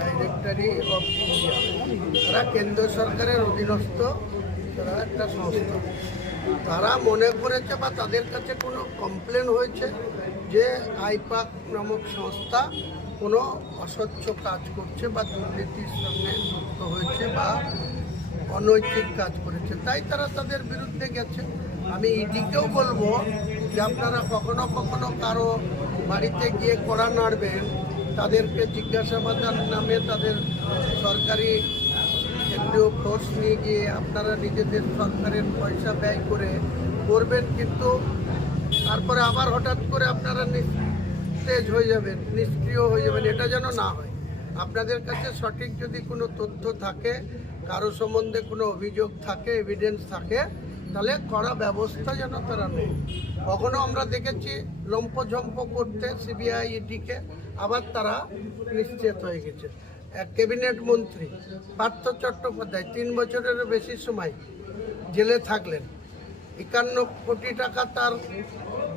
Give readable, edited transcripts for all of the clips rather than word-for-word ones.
Directory of India, তারা কেন্দ্র সরকারের অধীনস্থ তারা একটা সংস্থা। তারা মনে করেছে বা তাদের কাছে কোনো কমপ্লেন হয়েছে যে আইপাক নামক সংস্থা কোনো অস্বচ্ছ কাজ করছে বা দুর্নীতির সঙ্গে যুক্ত হয়েছে বা অনৈতিক কাজ করেছে, তাই তারা তাদের বিরুদ্ধে গেছে। আমি ইডিকেও বলবো যে আপনারা কখনো কখনো কারো বাড়িতে গিয়ে কড়া নাড়বেন, তাদেরকে জিজ্ঞাসাবাদের নামে তাদের সরকারি কেন্দ্রীয় ফোর্স নিয়ে গিয়ে আপনারা নিজেদের সরকারের পয়সা ব্যয় করে করবেন, কিন্তু তারপরে আবার হঠাৎ করে আপনারা নিস্তেজ হয়ে যাবেন, নিষ্ক্রিয় হয়ে যাবেন। এটা যেন না হয়। আপনাদের কাছে সঠিক যদি কোনো তথ্য থাকে, কারো সম্বন্ধে কোনো অভিযোগ থাকে, এভিডেন্স থাকে, তাহলে কড়া ব্যবস্থা যেন তারা নেয়। কখনো আমরা দেখেছি লম্পঝম্প করতে সিবিআই ইডিকে, আবার তারা নিশ্চিত হয়ে গেছে। এক ক্যাবিনেট মন্ত্রী পার্থ চট্টোপাধ্যায় 3 বছরেরও বেশি সময় জেলে থাকলেন। 51 কোটি টাকা তার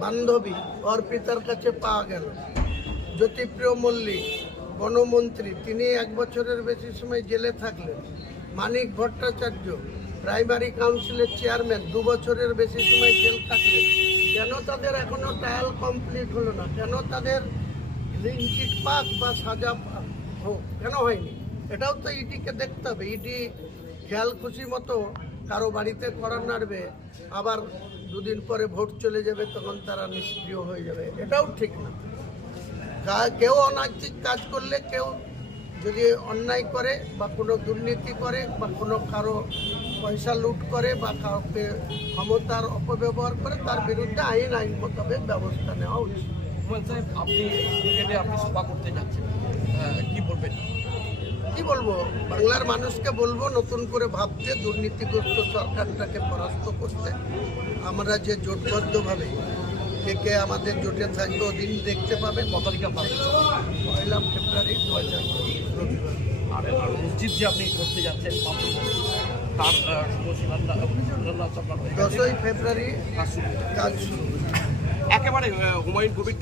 বান্ধবী অর্পিতার কাছে পাওয়া গেল। জ্যোতিপ্রিয় মল্লিক বনমন্ত্রী, তিনি 1 বছরের বেশি সময় জেলে থাকলেন। মানিক ভট্টাচার্য প্রাইমারি কাউন্সিলের চেয়ারম্যান 2 বছরের বেশি সময় জেল কাটলেন। কেন তাদের এখনো ট্রায়াল কমপ্লিট হলো না? কেন তাদের লিঞ্চিট পাক বা সাজা হোক কেন হয়নি? এটাও তো ইডিকে দেখতে হবে। ইডি খেয়াল খুশি মতো কারো বাড়িতে কড়া নাড়বে, আবার 2 দিন পরে ভোট চলে যাবে, তখন তারা নিষ্ক্রিয় হয়ে যাবে। এটাও ঠিক না। কেউ অনৈতিক কাজ করলে, কেউ যদি অন্যায় করে বা কোনো দুর্নীতি করে বা কোনো কারো পয়সা লুট করে বা কাউকে ক্ষমতার অপব্যবহার করে, তার বিরুদ্ধে আইন মোতাবেক ব্যবস্থা নেওয়া উচিত। আপনি সভা করতে যাচ্ছেন, কি বলবেন? কি বলবো, বাংলার মানুষকে বলবো নতুন করে ভাবতে, দুর্নীতিগ্রস্ত সরকারটাকে পরাস্ত করতে। আমরা যে জোটবদ্ধভাবে কে আমাদের জোটে থাকবে, ওদিন দেখতে পাবে। 1 ফেব্রুয়ারি 2024 রবিবার। আর মসজিদ যে আপনি করতে যাচ্ছেন তার শিলান্যাস 10ই ফেব্রুয়ারি কাজ শুরু। একেবারে হুমায়ুন কবির